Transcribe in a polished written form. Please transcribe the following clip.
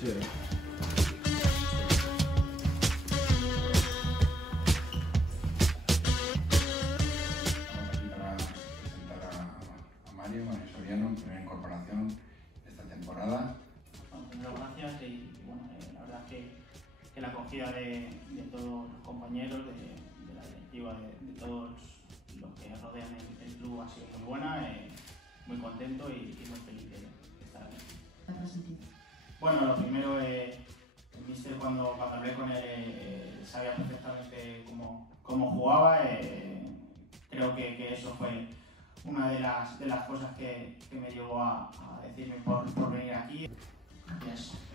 Sí. Para presentar a Mario Soriano, primera incorporación de esta temporada. Bueno, primero gracias y bueno, la verdad es que la acogida de todos los compañeros, de la directiva, de todos los que rodean el club ha sido muy buena, muy contento y muy feliz de estar aquí. ¿Te has sentido? Bueno, lo primero, el míster cuando hablé con él sabía perfectamente cómo jugaba. Creo que eso fue una de las cosas que me llevó a decirme por venir aquí. Gracias.